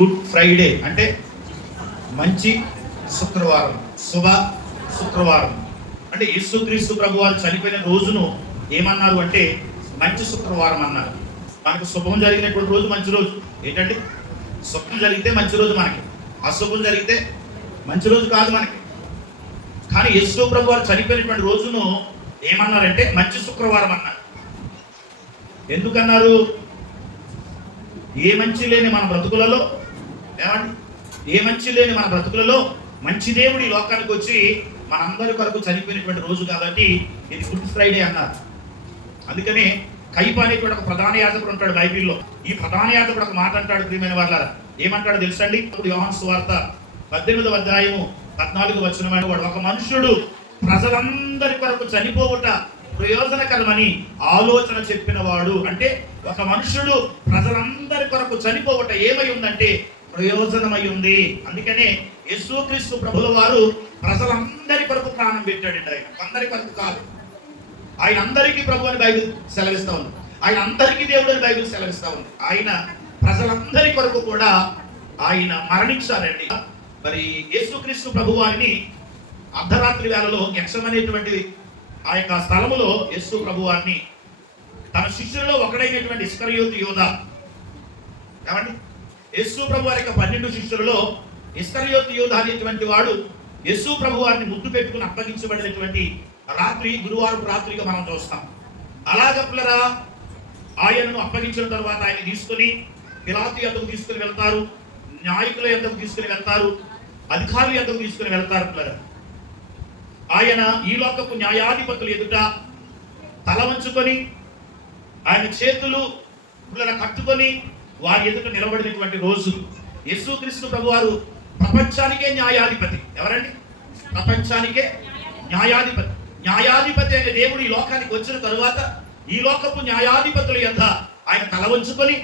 Good Friday అంటే మంచి శుక్రవారం, శుభ శుక్రవారం. అంటే యేసుక్రీస్తు ప్రభు వారు చనిపోయిన రోజును ఏమన్నారు అంటే మంచి శుక్రవారం అన్నారు. మనకు శుభం జరిగినటువంటి రోజు మంచి రోజు. ఏంటంటే శుభం జరిగితే మంచి రోజు మనకి, అశుభం జరిగితే మంచి రోజు కాదు మనకి. కానీ యేసు ప్రభు వారు చనిపోయినటువంటి రోజును ఏమన్నారంటే మంచి శుక్రవారం అన్నారు. ఎందుకన్నారు? ఏ మంచి లేని మన బ్రతుకులలో, ఏమండి, ఏ మంచి లేని మన బ్రతుకులలో మంచి దేవుడు ఈ లోకానికి వచ్చి మనందరి కొరకు చనిపోయినటువంటి రోజు కాబట్టి ఇది గుడ్ ఫ్రైడే అన్నారు. అందుకనే కైప అనేటువంటి ఒక ప్రధాన యాజకుడు ఉంటాడు బైబిల్లో. ఈ ప్రధాన యాజకుడు ఒక మాట అంటాడు, ప్రియమైన వాళ్ళారా. ఏమంటాడో తెలుసండి? యోహాను సువార్త 18వ అధ్యాయము 14వ వచనమైన వాడు, ఒక మనుషుడు ప్రజలందరి కొరకు చనిపోవుట ప్రయోజనకరమని ఆలోచన చెప్పిన వాడు. అంటే ఒక మనుషుడు ప్రజలందరి కొరకు చనిపోవట ఏమై ఉందంటే ప్రయోజనమై ఉంది. అందుకనే యేసుక్రీస్తు ప్రభుల వారు ప్రజలందరి కొరకు ప్రాణం పెట్టాడండి. ఆయన అందరి కొరకు కాదు, ఆయన అందరికీ ప్రభు అని బైబిల్ సెలవిస్తా ఉంది. ఆయన అందరికీ దేవుడు అని బైబిల్ సెలవిస్తా ఉంది. ఆయన ప్రజలందరి కొరకు కూడా ఆయన మరణించారండి. మరి యేసుక్రీస్తు ప్రభు వారిని అర్ధరాత్రి వేళలో గెత్సెమనేటువంటి ఆ యొక్క స్థలములో యేసు ప్రభు వారిని తన శిష్యులలో ఒకడైనటువంటి ఇస్కరియోతు యోధ, ఏమండి, యేసు ప్రభు వారి యొక్క 12 శిష్యులలో ఇస్కరియోతు యోధ అనేటువంటి వాడు యేసు ప్రభు వారిని ముద్దు పెట్టుకుని అప్పగించబడినటువంటి రాత్రి, గురువారం రాత్రిగా మనం చూస్తాం. అలాగే పిల్లరా, ఆయనను అప్పగించిన తర్వాత ఆయన తీసుకుని పిలాతు యొద్దకు తీసుకుని వెళ్తారు, నాయకుల యొద్దకు తీసుకుని వెళ్తారు, అధికారుల యొద్దకు తీసుకుని వెళ్తారు. పిల్లరా, ఆయన ఈ లోకపు న్యాయాధిపతులు ఎదుట తల వంచుకొని ఆయన చేతులు పిల్లల కట్టుకొని వారి ఎదుట నిలబడినటువంటి రోజు. యేసుక్రీస్తు ప్రభువారు ప్రపంచానికే న్యాయాధిపతి. ఎవరండి? ప్రపంచానికే న్యాయాధిపతి. న్యాయాధిపతి అనే దేవుడు ఈ లోకానికి వచ్చిన తరువాత ఈ లోకపు న్యాయాధిపతుల యొద్ద ఆయన తల వంచుకొని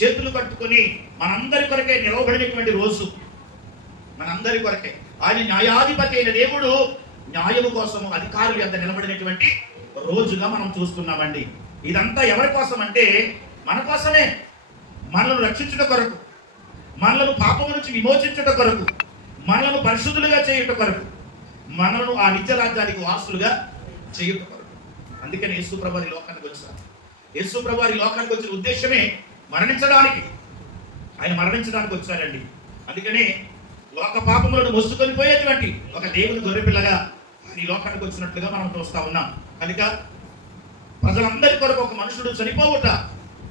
చేతులు కట్టుకొని మనందరి కొరకే నిలబడినటువంటి రోజు. మనందరి కొరకే ఆయన న్యాయాధిపతి అయిన దేవుడు న్యాయము కోసము అధికారులు ఎంత నిలబడినటువంటి రోజుగా మనం చూస్తున్నామండి. ఇదంతా ఎవరి కోసం అంటే మన కోసమే. మనలను రక్షించుట కొరకు, మనలను పాపము నుంచి విమోచించుట కొరకు, మనలను పరిశుద్ధులుగా చేయుట కొరకు, మనలను ఆ నిత్య రాజ్యానికి వారసులుగా చేయుట కొరకు. అందుకని యేసు ప్రభువు ఈ లోకానికి వచ్చారు. యేసు ప్రభువు ఈ లోకానికి వచ్చిన ఉద్దేశమే మరణించడానికి. ఆయన మరణించడానికి వచ్చారండి. అందుకనే లోక పాపములను మోసుకొని పోయేటువంటి ఒక దేవుని గొర్రెపిల్లగా ఈ లోకానికి వచ్చినట్లుగా మనం చూస్తా ఉన్నాం. కనుక ప్రజలందరి కొరకు ఒక మనుషుడు చనిపోవుట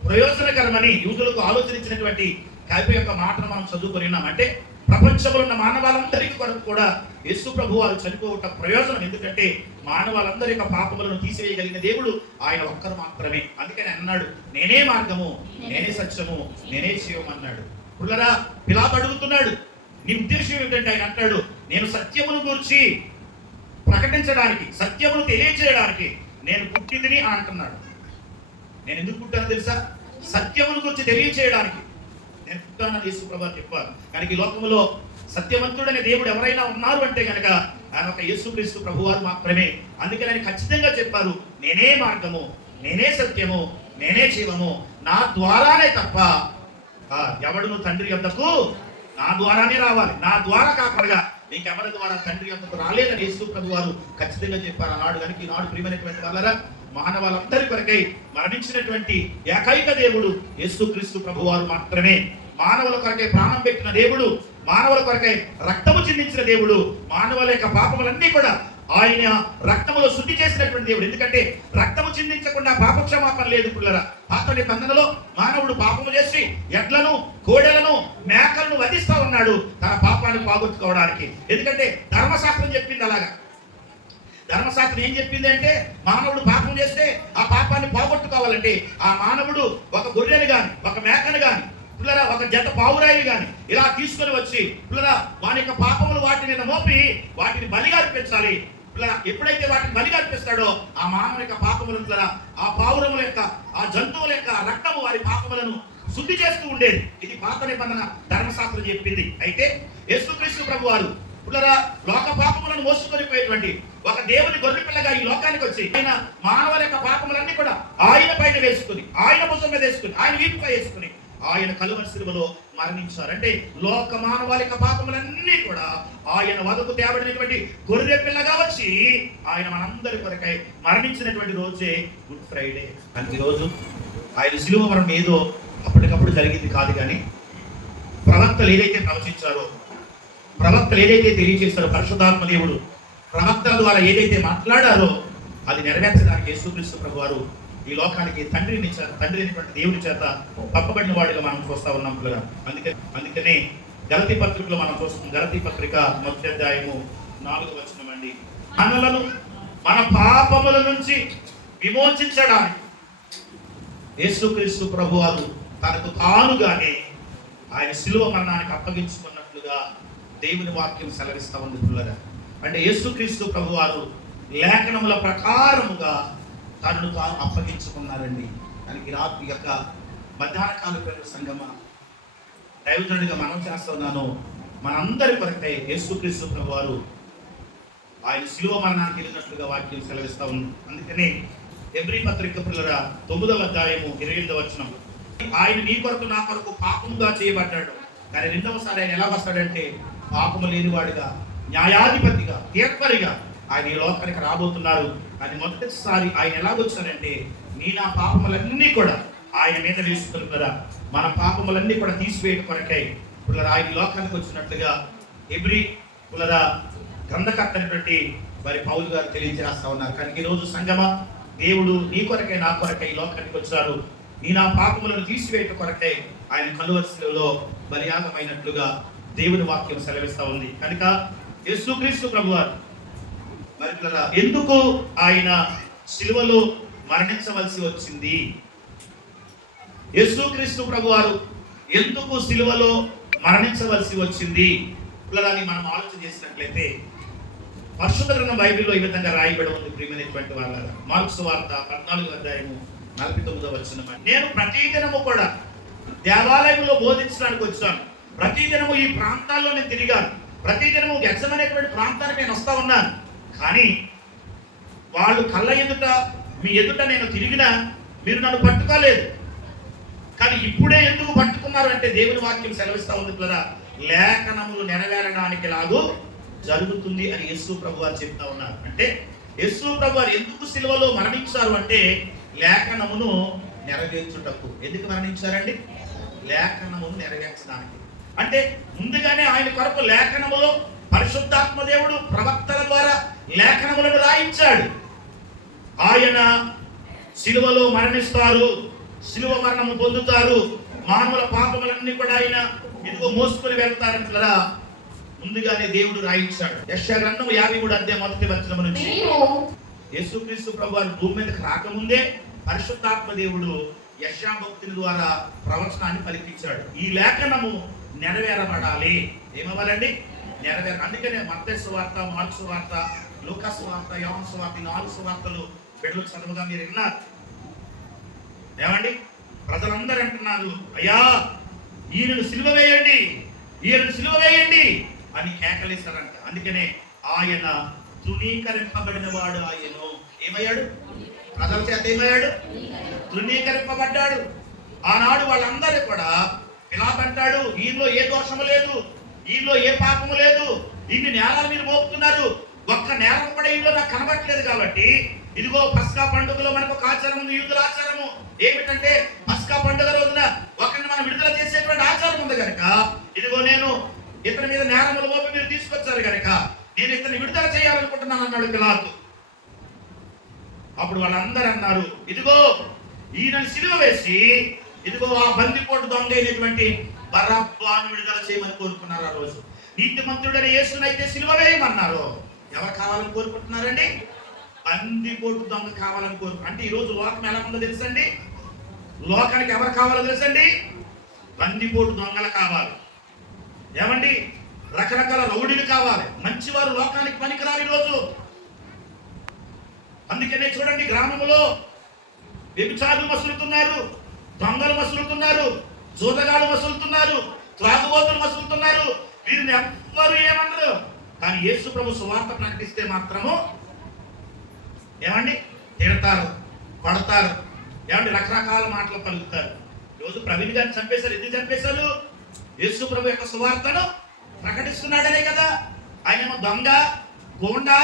ప్రయోజనకరమని యూదులకు ఆలోచించినటువంటి కైప యొక్క మాటను మనం చదువుకొని ఉన్నాం. అంటే ప్రపంచంలో ఉన్న మానవాళ్ళందరికీ కొరకు కూడా యేసు ప్రభు వారు చనిపోవుట ప్రయోజనం. ఎందుకంటే మానవాళ్ళందరి యొక్క పాపములను తీసివేయగలిగిన దేవుడు ఆయన ఒక్కరు మాత్రమే. అందుకని అన్నాడు, నేనే మార్గము, నేనే సత్యము, నేనే జీవం అన్నాడు. పుల్లరా, పిలాతు అడుగుతున్నాడు, నీ ఉద్దేశం ఏమిటంటే ఆయన అంటాడు, నేను సత్యమును గురించి ప్రకటించడానికి, సత్యమును తెలియజేయడానికి నేను పుట్టిందిని అంటున్నాడు. నేను ఎందుకు పుట్టానో తెలుసా? సత్యమును గురించి తెలియజేయడానికి నేను పుట్టానని యేసు ప్రభువు చెప్పారు. కనుక ఈ లోకంలో సత్యవంతుడనే దేవుడు ఎవరైనా ఉన్నారు అంటే కనుక ఆయన ఒక యేసుక్రీస్తు ప్రభువారు మాత్రమే. అందుకని ఆయన ఖచ్చితంగా చెప్పారు, నేనే మార్గము, నేనే సత్యము, నేనే జీవము, నా ద్వారానే తప్ప ఎవడును తండ్రి యొద్దకు నా ద్వారానే రావాలి, నా ద్వారా కాకుండా నీకెవరి ద్వారా తండ్రి యొద్దకు రాలేదని యేసు ప్రభువారు ఖచ్చితంగా చెప్పారు అన్నాడు. కనుక ఈనాడు ప్రియమైనటువంటి వాళ్ళరా, మానవాళ్ళందరి కొరకై మరణించినటువంటి ఏకైక దేవుడు యేసుక్రీస్తు ప్రభువారు మాత్రమే. మానవుల కొరకై ప్రాణం పెట్టిన దేవుడు, మానవుల కొరకై రక్తము చిందించిన దేవుడు, మానవుల యొక్క పాపములన్నీ కూడా ఆయన రక్తములో శుద్ధి చేసినటువంటి దేవుడు. ఎందుకంటే రక్తము చిందించకుండా పాపక్షమాపణ లేదు. పిల్లరా, పాత నిబంధనలో మానవుడు పాపము చేసి ఎడ్లను, కోడెలను, మేకలను వధిస్తా ఉన్నాడు తన పాపాన్ని పోగొట్టుకోవడానికి. ఎందుకంటే ధర్మశాస్త్రం చెప్పింది అలాగా. ధర్మశాస్త్రం ఏం చెప్పింది అంటే మానవుడు పాపం చేస్తే ఆ పాపాన్ని పోగొట్టుకోవాలంటే ఆ మానవుడు ఒక గొర్రెను గాని, ఒక మేకను గాని, పిల్లరా ఒక జత పావురాయిని గాని ఇలా తీసుకొని వచ్చి పిల్లరా వాని యొక్క పాపములు వాటి మీద మోపి వాటిని బలిగా అర్పించాలి. పిల్లరా ఎప్పుడైతే వాటిని బలిగా అర్పిస్తాడో ఆ మానవుని యొక్క పాపములు, పిల్లరా ఆ పావురముల యొక్క, ఆ జంతువుల యొక్క రక్తము వారి పాపములను శుద్ధి చేస్తూ ఉండేది. ఇది పాత నిబంధన ధర్మశాస్త్రం చెప్పింది. అయితే యేసుక్రీస్తు ప్రభు వారు పిల్లరా లోక పాపములను మోసుకొని పోయేటువంటి ఒక దేవుని గొర్రెపిల్లగా ఈ లోకానికి వచ్చి ఆయన మానవుల యొక్క పాపములన్నీ కూడా ఆయన పైన వేసుకుని, ఆయన భుజం మీద వేసుకుని, ఆయన వీపుపై వేసుకుని ఆయన కలువరి శిలువలో మరణించారు. అంటే లోక మానవాళిక పాపములన్నీ కూడా ఆయన వదకు తేబడినటువంటి గొర్రె పిల్లగా వచ్చి ఆయన మనందరి కొరకై మరణించినటువంటి రోజే గుడ్ ఫ్రైడే. అంటే రోజు ఆయన శిలువ మరణం ఏదో అప్పటికప్పుడు జరిగింది కాదు, కానీ ప్రవక్తలు ఏదైతే ప్రవచించారో, ప్రవక్తలు ఏదైతే తెలియజేస్తారో, పరిశుద్ధాత్మ దేవుడు ప్రవక్తల ద్వారా ఏదైతే మాట్లాడారో అది నెరవేర్చడానికి యేసుక్రీస్తు ప్రభు వారు ఈ లోకానికి తండ్రి అయినటువంటి దేవుని చేత పంపబడిన వాడిగా మనం చూస్తా ఉన్నాం పిల్లగా. అందుకనే గలతీ పత్రికలో మనం చూస్తాం. గలతీ పత్రిక 1వ అధ్యాయము 4వ వచనం అండి. మనలను మన పాపముల నుంచి విమోచించడానికి యేసుక్రీస్తు ప్రభు వారు తనకు తానుగానే ఆయన శిలువ మరణానికి అప్పగించుకున్నట్లుగా దేవుని వాక్యం సెలవిస్తా ఉంది పిల్లగా. అంటే యేసుక్రీస్తు ప్రభు వారు లేఖనముల ప్రకారముగా తనను తాను అప్పగించుకున్నారండి. దానికి రాత్రి యొక్క మధ్యాహ్న కాల పిల్లల సంగమ దైవజనుడిగా మనం చేస్తున్నాను. మనందరి కొరకై యేసుక్రీస్తు ప్రభు వారు ఆయన శిలువ మరణానికి వెళ్ళినట్లుగా వాక్యం సెలవిస్తా ఉంది. అందుకనే హెబ్రీ పత్రిక పిల్లల 9వ అధ్యాయము 28వ వచనం, ఆయన నీ కొరకు నా కొరకు పాపముగా చేయబడ్డాడు. కానీ రెండవసారి ఆయన ఎలా వస్తాడంటే పాపము లేనివాడిగా, న్యాయాధిపతిగా, తీర్పరిగా ఆయన ఈ లోకానికి రాబోతున్నారు. కానీ మొదటిసారి ఆయన ఎలాగొచ్చారంటే నా పాపములన్నీ కూడా ఆయన మీద వేసుకుని కదా, మన పాపములన్నీ కూడా తీసివేయడం కొరకై పుల్లరా ఆయన లోకానికి వచ్చినట్లుగా హెబ్రీ పుల్లరా గ్రంథకర్త అయినటువంటి మరి పౌలు గారు తెలియజేస్తా ఉన్నారు. కానీ ఈరోజు సంగమ దేవుడు నీ కొరకై నా కొరకై ఈ లోకానికి వచ్చారు. నా పాపములను తీసివేయడం కొరకై ఆయన కలువరి శిలువలో బలియాగమైనట్లుగా దేవుని వాక్యం సెలవిస్తా ఉంది. కనుక యేసుక్రీస్తు ప్రభువారు మరి ఎందుకు ఆయన శిలువలో మరణించవలసి వచ్చింది? యేసుక్రీస్తు ప్రభువారు ఎందుకు శిలువలో మరణించవలసి వచ్చింది పిల్లలని మనం ఆలోచన చేసినట్లయితే పరిశుద్ధ గ్రంథం బైబిల్లో ఈ విధంగా రాయబడి ఉంది. ప్రియమైనటువంటి వాళ్ళ మార్కు సువార్త 14వ అధ్యాయము 49వ వచనం, నేను ప్రతిదినము కూడా దేవాలయంలో బోధించడానికి వచ్చాను. ప్రతిదినము ఈ ప్రాంతాల్లో నేను తిరిగాను. ప్రతిదినము గెత్సెమనే అనేటువంటి ప్రాంతానికి నేను వస్తా ఉన్నాను. కానీ వాళ్ళు కళ్ళ ఎదుట మీ ఎదుట నేను తిరిగినా మీరు నన్ను పట్టుకోలేదు. కానీ ఇప్పుడే ఎందుకు పట్టుకున్నారు అంటే దేవుని వాక్యం సెలవిస్తా ఉంది కదా, లేఖనములు నెరవేరడానికి లాగు జరుగుతుంది అని యేసు ప్రభు వారు చెప్తా ఉన్నారు. అంటే యేసు ప్రభు వారు ఎందుకు శిలువలో మరణించారు అంటే లేఖనమును నెరవేర్చుటకు. ఎందుకు మరణించారండి? లేఖనమును నెరవేర్చడానికి. అంటే ముందుగానే ఆయన కొరకు లేఖనములో పరిశుద్ధాత్మ దేవుడు ప్రవక్తల ద్వారా లేఖనములను రాయించాడు. ఆయన శిలువలో మరణిస్తారు, శిలువ మరణము పొందుతారు, మానవుల పాపములన్నీ కూడా ఆయన ఇదిగో మోసుకొని వెళ్తారని కదా ముందుగానే దేవుడు రాయించాడు. యెషయా గ్రంథం 53వ అధ్యాయం 1వ వచనం నుంచి యేసుక్రీస్తు ప్రభువారు భూమి మీదకి రాకముందే పరిశుద్ధాత్మ దేవుడు యెషయా భక్తుని ద్వారా ప్రవచనాన్ని పలికించాడు. ఈ లేఖనము నెరవేరబడాలి. ఏమవ్వాలండి? నెరవేర. అందుకనే మత్తయి సువార్త, మార్కు సువార్త, లూకా సువార్త, యోహాను సువార్త, 4 సువార్తలు బిడ్డలు చదువుగా మీరు విన్నారు. ఏమండి? ప్రజలందరూ అంటున్నారు, అయ్యా ఈయనను సిలువ వేయండి, ఈయనను సిలువ వేయండి అని కేకలేశారంట. అందుకనే ఆయన తృణీకరింపబడిన వాడు. ఆయన ఏమయ్యాడు? ప్రజల చేత ఏమయ్యాడు? తృణీకరింపబడ్డాడు. ఆనాడు వాళ్ళందరూ కూడా పిలాతు అంటాడు, ఈయనలో ఏ దోషము లేదు, ఈయనలో ఏ పాపము లేదు, ఇన్ని నేరాలు మీరు మోపుతున్నారు, ఒక్క నేరం కూడా ఈయనలో నాకు కనబట్టలేదు. కాబట్టి ఇదిగో పస్కా పండుగలో మనకు ఒక ఆచారం ఉంది, యూదుల ఆచారము ఏమిటంటే పస్కా పండుగ రోజున ఒకరిని మనం విడుదల చేసేటువంటి ఆచారం ఉంది కనుక ఇదిగో నేను ఇతని మీద నేరములు మోపి మీరు తీసుకొచ్చారు కనుక నేను ఇతన్ని విడుదల చేయాలనుకుంటున్నాను అన్నాడు పిలాతు. అప్పుడు వాళ్ళందరూ అన్నారు, ఇదిగో ఈయనని సిలువ వేసి ఇదిగో ఆ బందిపోటు దొంగ అయినటువంటి బరబ్బను విడుదల చేయమని కోరుకున్నారు. ఆ రోజు నీతిమంతుడైన యేసునైతే సిలువ వేయమన్నారు. ఎవరు కావాలని కోరుకుంటున్నారండి? బందిపోటు దొంగ కావాలని కోరుకు. అంటే ఈ రోజు లోకం ఎలా ఉందో తెలుసండి? లోకానికి ఎవరు కావాలో తెలుసండి? బందిపోటు దొంగలు కావాలి. ఏమండి? రకరకాల రౌడీలు కావాలి. మంచివారు లోకానికి పనికిరారు ఈరోజు. అందుకనే చూడండి, గ్రామంలో వ్యభిచారులు మసులుతున్నారు, దొంగలు మసులుతున్నారు, జూదగాళ్ళు మసులుతున్నారు, త్రాగుబోతులు మసులుతున్నారు. వీరిని ఎవ్వరు ఏమన్నారు. కానీ యేసు ప్రభు సువార్త ప్రకటిస్తే మాత్రము ఏమండి? తిడతారు, కొడతారు, ఏమండి? రకరకాల మాటలు పలుకుతారు. ఈరోజు ప్రవీణ్ గారిని చంపేశారు. ఎందుకు చంపేశారు? యేసు ప్రభు యొక్క సువార్తను ప్రకటిస్తున్నాడనే కదా. ఆయన ఏమో దొంగ, గోండా,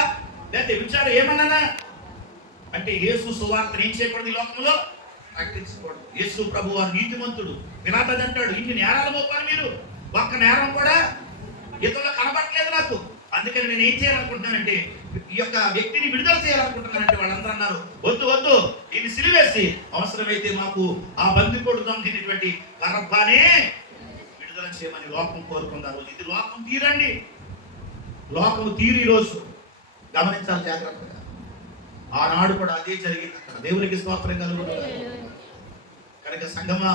లేకపోతే విచారం ఏమన్నానా అంటే యేసు సువార్తను ఏం చేయకూడదు, ఈ లోకంలో ప్రకటించకూడదు. యేసు ప్రభు వారు నీతిమంతుడు. పిలాతు అంటాడు, ఇన్ని నేరాలు మోపారు మీరు, ఒక్క నేరం కూడా ఇతరులు కనబట్టలేదు నాకు, అందుకని నేను ఏం చేయాలనుకుంటున్నానంటే ఈ యొక్క వ్యక్తిని విడుదల చేయాలనుకుంటున్నానంటే వాళ్ళందరూ అన్నారు, వద్దు వద్దు, ఇది సిలివేసి అవసరమైతే మాకు ఆ బందిపోటు దొంగినటువంటి బరబ్బానే విడుదల చేయమని లోకం కోరుకున్నారు. ఇది లోకం తీరండి, లోకం తీరు. ఈరోజు గమనించాలి జాగ్రత్తగా. ఆనాడు కూడా అదే జరిగింది అక్కడ. దేవునికి స్తోత్రం కలుగును. కనుక సంగమా,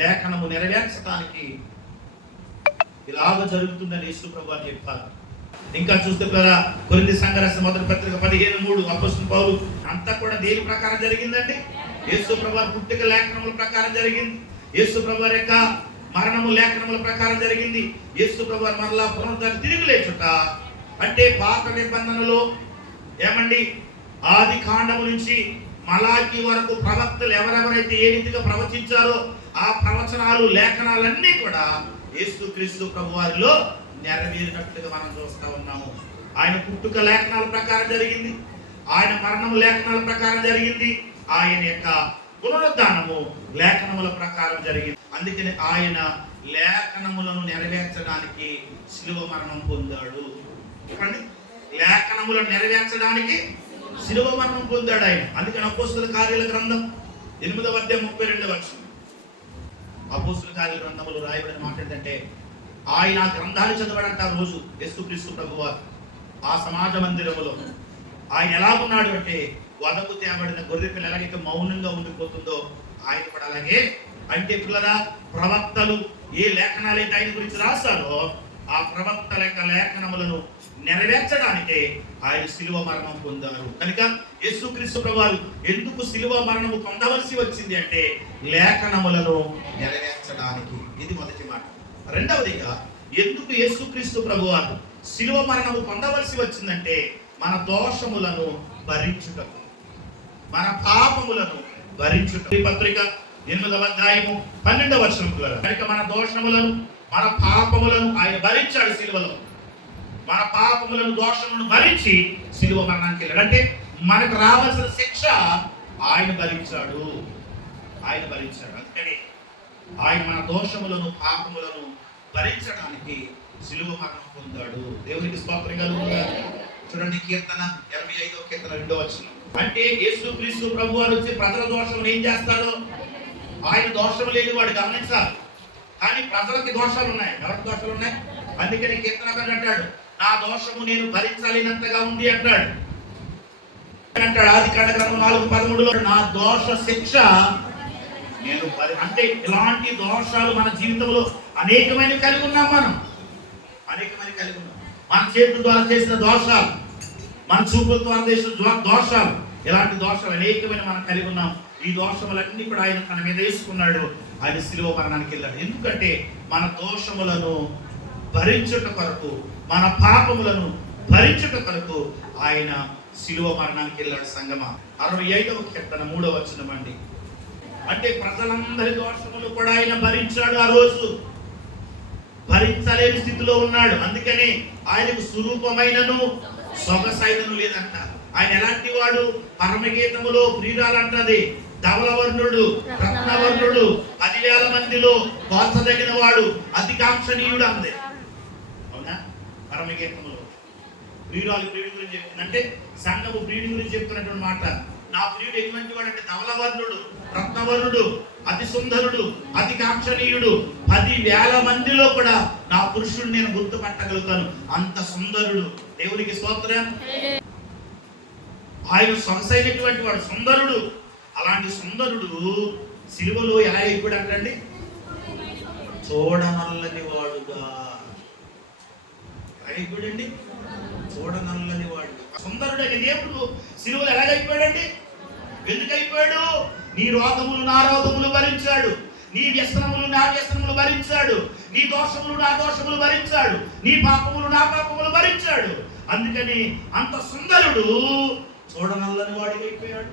లేఖనము నెరవేర్చడానికి ఇలాగ జరుగుతుందని యేసు ప్రభువు చెప్పారు. ఇంకా చూస్తే కొరింథీ సంఘరాసిన మొదటి పత్రిక 15:3 అపోస్తలుడు పౌలు అంతా కూడా దేని ప్రకారం జరిగిందండి? యేసు ప్రభువు పుట్టుక లేఖనముల ప్రకారం జరిగింది. యేసు ప్రభువు యొక్క మరణము లేఖనముల ప్రకారం జరిగింది. యేసు ప్రభువు మరలా పునరుద్ధరణ తిరిగి లేచుట అంటే పాత నిబంధనలో ఏమండి ఆది కాండము నుంచి మలాకి వరకు ప్రవక్తలు ఎవరెవరైతే ఏ రీతిగా ప్రవచించారో ఆ ప్రవచనాలు లేఖనాలన్నీ కూడా యేసుక్రీస్తు ప్రభువారిలో నెరవేరినట్లుగా మనం చూస్తా ఉన్నాము. ఆయన పుట్టుక లేఖనాల ప్రకారం జరిగింది, ఆయన మరణము లేఖనాల ప్రకారం జరిగింది, ఆయన యొక్క పునరుద్ధానము లేఖనముల ప్రకారం జరిగింది. అందుకని ఆయన లేఖనములను నెరవేర్చడానికి శిలువ మరణం పొందాడు. చెప్పండి, లేఖనములను నెరవేర్చడానికి శిలువ మరణం పొందాడు ఆయన. అందుకని అపోస్తలుల కార్యాల గ్రంథం 8వ అధ్యాయం 32వ వచనం, అపోస్తలుల కార్యాల గ్రంథములో రాయబడిన మాట ఏంటంటే ఆయన ఆ గ్రంథాన్ని చదవడంట రోజు యేసుక్రీస్తు ప్రభువారు ఆ సమాజ మందిరములో ఆయన ఎలా ఉన్నాడు అంటే వదకు తేబడిన గొర్రె పిల్ల ఎలాగైతే మౌనంగా ఉండిపోతుందో ఆయన కూడా అలాగే. అంటే పిల్లరా, ప్రవక్తలు ఏ లేఖనాలైతే ఆయన గురించి రాశారో ఆ ప్రవక్తల యొక్క లేఖనములను నెరవేర్చడానికే ఆయన శిలువ మరణం పొందారు. కనుక యేసుక్రీస్తు ప్రభువారు ఎందుకు శిలువ మరణము పొందవలసి వచ్చింది అంటే లేఖనములను నెరవేర్చడానికి. ఇది మొదటి మాట. రెండవదిగా, ఎందుకు యేసుక్రీస్తు ప్రభువారు శిలువ మరణము పొందవలసి వచ్చిందంటే మన దోషములను భరించుటకు, మన పాపములను భరించుటకు. ఈ పత్రిక 8వ అధ్యాయము 12వ వచనం. కనుక మన దోషములను మన పాపములను ఆయన భరించాడు శిలువలో. మన పాపములను దోషములను భరించి శిలువ మరణానికి వెళ్ళాడు. అంటే మనకు రావాల్సిన శిక్ష ఆయన భరించాడు, ఆయన భరించాడు. అందుకని ఆయన మన దోషములను పాపములను భరించడానికి శిలువ మరణం పొందాడు. దేవునికి స్తోత్రం కలుగును. చూడండి, కీర్తన 85వ కీర్తన 2వ వచనం. అంటే యేసుక్రీస్తు ప్రభువారు వచ్చి ప్రజల దోషములు ఏం చేస్తాడో, ఆయన దోషం లేని వాడు గమనించాలి. కానీ ప్రజలకి దోషాలు ఉన్నాయి. ఎవరికి దోషాలు ఉన్నాయి? అందుకని కీర్తనకారుడు అంటాడు, నా దోషము నేను భరించాలినంతగా ఉంది అంటాడు. ఆది కాండ గ్రంథం 4:13లో నా దోష శిక్ష నేను అంటే ఇలాంటి దోషాలు మన జీవితంలో అనేకమైన కలిగి ఉన్నాం. మనం అనేకమైన కలిగి ఉన్నాం. మన చేతుల ద్వారా చేసిన దోషాలు, మన చూపుల ద్వారా చేసిన దోషాలు, ఇలాంటి దోషాలు అనేకమైన మనం కలిగి ఉన్నాం. ఈ దోషములన్నీ కూడా ఆయన తన మీద వేసుకున్నాడు. ఆయన శిలువ మరణానికి వెళ్ళాడు. ఎందుకంటే మన దోషములను భరించుట కొరకు, మన పాపములను భరించుట కొరకు ఆయన శిలువ మరణానికి వెళ్ళాడు. సంగమా, 65వ కీర్తన 3వ వచనం అండి. అంటే ప్రజలందరి దోషములు కూడా ఆయన భరించాడు. ఆ రోజు భరించలేని స్థితిలో ఉన్నాడు. అందుకని ఆయనకు స్వరూపమైనను సొగసైనను లేదంట. ఆయన ఎలాంటి వాడు? పరమగీతములో ప్రియురాలంటది ధవలవర్ణుడు, రత్నవర్ణుడు, 10,000 మందిలో పోల్చదగిన వాడు, అతికాంక్షణీయుడు అంది. అవునా? పరమగీతములో ప్రియురాలు ప్రియుడి గురించి చెప్తుంది. అంటే సంఘము ప్రియుడి గురించి చెప్తున్నటువంటి మాట. నా ప్రియుడు ఎటువంటి వాడు అంటే ధవలవర్ణుడు, రత్నవర్ణుడు, అతి సుందరుడు, అతి కాంక్షణీయుడు, 10,000 మందిలో కూడా నా పురుషుడు నేను గుర్తుపట్టగలుగుతాను, అంత సుందరుడు. దేవునికి స్తోత్రం. ఆయన సొగసైనటువంటి వాడు, సుందరుడు. అలాంటి సుందరుడు సిలువలో ఎలా అయిపోయాడు అంటండి? చూడనల్లని వాడుగా అయిపోయాడండి. చూడనల్లని వాడు, సుందరుడు అనే దేవుడు సిలువలో ఎలాగైపోయాడండి? ఎందుకు అయిపోయాడు? నీ రోగములు నా రోగములు భరించాడు, నీ వ్యసనములు నా వ్యసనములు భరించాడు, నీ దోషములు నా దోషములు భరించాడు, నీ పాపములు నా పాపములు భరించాడు. అందుకని అంత సుందరుడు చూడనల్లని వాడిగా అయిపోయాడు,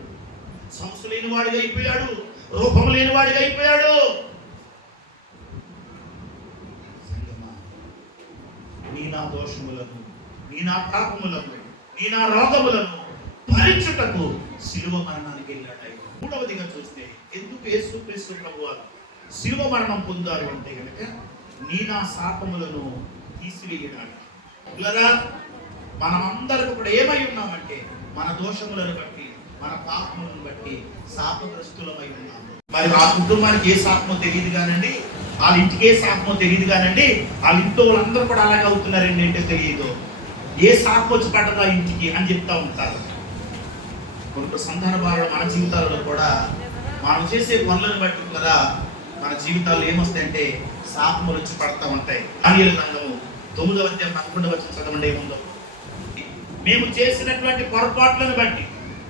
సంస్థ లేని వాడిగా అయిపోయాడు, రూపం లేని వాడిగా అయిపోయాడు. నీ నా దోషములను, నీ నా పాపములను, నీ నా రోగములను భరించుటకు శిలువ మరణానికి వెళ్ళాడు. మూడవదిగా చూస్తే ఎందుకు యేసుక్రీస్తు ప్రభువారు శిలువ మరణం పొందారు అంటే కనుక నీ నా శాపములను తీసివేయడానికి. మనం అందరం కూడా ఏమై ఉన్నామంటే మన దోషములను బట్టి, మన పాపములను బట్టి శాపగ్రస్తులమై ఉన్నాము. మరి ఆ కుటుంబానికి ఏ శాపమో తెలియదు కానండి, వాళ్ళ ఇంటికి ఏ శాపమో తెలియదు కానండి, వాళ్ళ ఇంట్లో వాళ్ళందరూ కూడా అలాగే అవుతున్నారండి ఏంటో తెలియదు. ఏ శాపం వచ్చి పట్టదా ఇంటికి అని చెప్తా ఉంటారు. కొన్ని సందర్భాల్లో మన జీవితాలలో కూడా మనం చేసే పనులను బట్టి కూడా మన జీవితాల్లో ఏమొస్తాయంటే శాపములు వచ్చి పడతా ఉంటాయి. దానియేలు గ్రంథము 9వ అధ్యాయం 11వ వచనం చదవండి. ఏముందో, మేము చేసినటువంటి పొరపాట్లను బట్టి,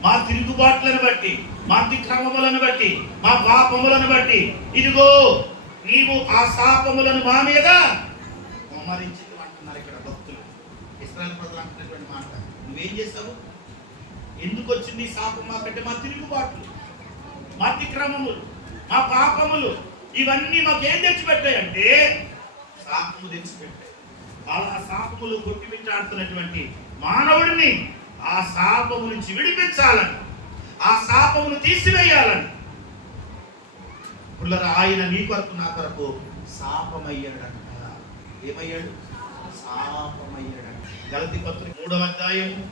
మా తిరుగుబాట్లను బట్టి, మా అతిక్రమములను బట్టి, మా పాపములను బట్టి ఇదిగో నీవు ఆ శాపములను మా మీద కుమ్మరించితివి అంటున్నారు ఇక్కడ భక్తులు. ఇశ్రాయేలు ప్రజలు అంటున్నటువంటి మాట. నువ్వేం చేస్తావు? ఎందుకు వచ్చింది శాపం మాకంటే మా తిరుగుబాట్లు, మా అతిక్రమములు, మా పాపములు ఇవన్నీ మాకేం తెచ్చిపెట్టాయంటే శాపము తెచ్చిపెట్టాయి. అలా శాపములు కొట్టిమిట్టాడుతున్నటువంటి మానవుడిని ఆ శాపము నుంచి విడిపించాలని, ఆ శాపమును తీసివేయాలని పుల్లర ఆయన నీ కొరకు నా కొరకు శాపమయ్యాడంట. ఏమయ్యాడు? శాపమయ్యాడంట. గలతీ పత్రిక 3వ అధ్యాయము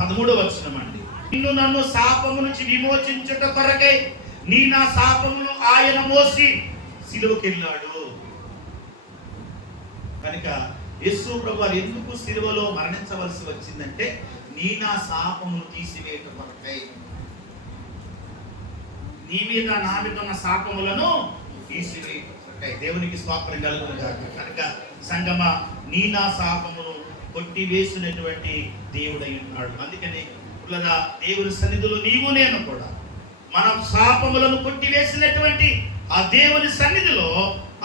13వ వచనం అండి. నిన్ను నన్ను శాపము నుంచి విమోచించుట కొరకై నీ నా శాపమును ఆయన మోసి సిలువకెళ్ళాడు. కనుక యేసు ప్రభువు ఎందుకు సిలువలో మరణించవలసి వచ్చిందంటే నీ నా శాపమును తీసివేయట కొరకై. నీ మీద నా మీద ఉన్న శాపములను తీసివేయట కొరకై. దేవునికి స్తోత్రం కలుగును గాక. కనుక సంగమా నీ నా శాపమును కొట్టివేసినటువంటి దేవుడై ఉన్నాడు. అందుకని పుల్లగా దేవుని సన్నిధిలో నీవు నేను కూడా మన శాపములను కొట్టివేసినటువంటి ఆ దేవుని సన్నిధిలో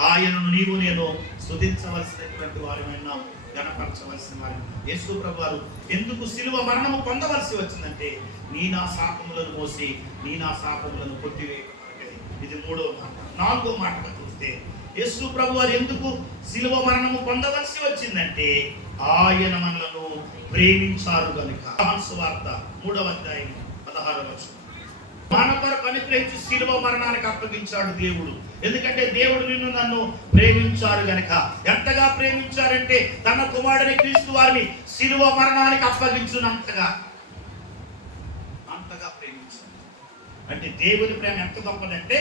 ఆయనను నీవు నేను స్తుతించవలసినటువంటి వారమైనా, గణపరచవలసిన వారు. యేసు ప్రభువారు ఎందుకు శిలువ మరణము పొందవలసి వచ్చిందంటే నీ నా శాపములను మోసి నీ నా శాపములను కొట్టివేయటం. ఇది 3వ మాట. 4వ మాటగా చూస్తే యేసు ప్రభువారు ఎందుకు శిలువ మరణము పొందవలసి వచ్చిందంటే ఆయన మనలను ప్రేమించారు కనుక. యోహాను సువార్త 3వ అధ్యాయం 16వ వచనం. మన కొరకు అనుగ్రహించి శిలువ మరణానికి అప్పగించాడు దేవుడు. ఎందుకంటే దేవుడు నిన్ను నన్ను ప్రేమించారు గనుక. ఎంతగా ప్రేమించారంటే తన కుమారుని క్రీస్తు వారిని శిలువ మరణానికి అప్పగించునంతగా, అంతగా ప్రేమించారు. అంటే దేవుని ప్రేమ ఎంత గొప్పదంటే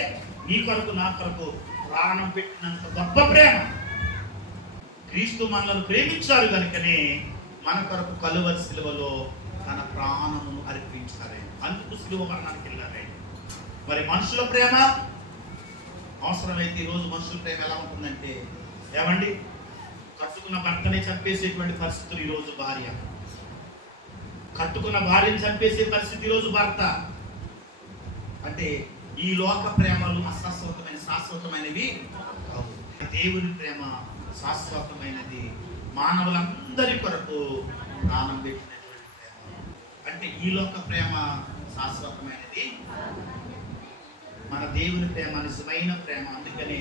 నీ కొరకు నా కొరకు ప్రాణం పెట్టినంత గొప్ప ప్రేమ. క్రీస్తు మనలను ప్రేమించారు కనుకనే మన కొరకు కలువరి శిలువలో తన ప్రాణమును అర్పించారు. అందుకు శిలువ మరణానికి వెళ్ళారు. మరి మనుషుల ప్రేమ అవసరమైతే ఈరోజు మనుషుల ప్రేమ ఎలా ఉంటుందంటే, ఏమండి, కట్టుకున్న భర్తని చంపేసేటువంటి పరిస్థితులు ఈరోజు భార్య, కట్టుకున్న భార్యని చంపేసే పరిస్థితి ఈరోజు భర్త. అంటే ఈ లోక ప్రేమలు శాశ్వతమైనవి కావు. దేవుని ప్రేమ శాశ్వతమైనది, మానవులందరి కొరకు ప్రాణం పెట్టినటువంటి ప్రేమ. అంటే ఈ లోక ప్రేమ శాశ్వతమైనది, మన దేవుని ప్రేమ నిజమైన ప్రేమ. అందుకనే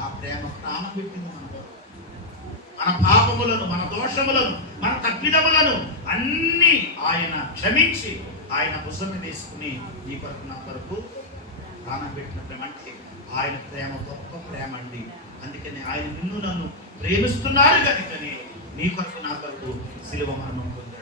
ఆ ప్రేమ ప్రాణం పెట్టింది మన కొరకు. మన పాపములను, మన దోషములను, మన తప్పిదములను అన్ని ఆయన క్షమించి ఆయన భుజం మీద వేసుకుని ఈ కొరకు నా కొరకు ప్రాణం పెట్టిన ప్రేమ. అంటే ఆయన ప్రేమ గొప్ప ప్రేమ అండి. అందుకని ఆయన నిన్ను నన్ను ప్రేమిస్తున్నారు కనుకనే నీ కొరకు నా కొరకు శిలువ మరణం పొందారు.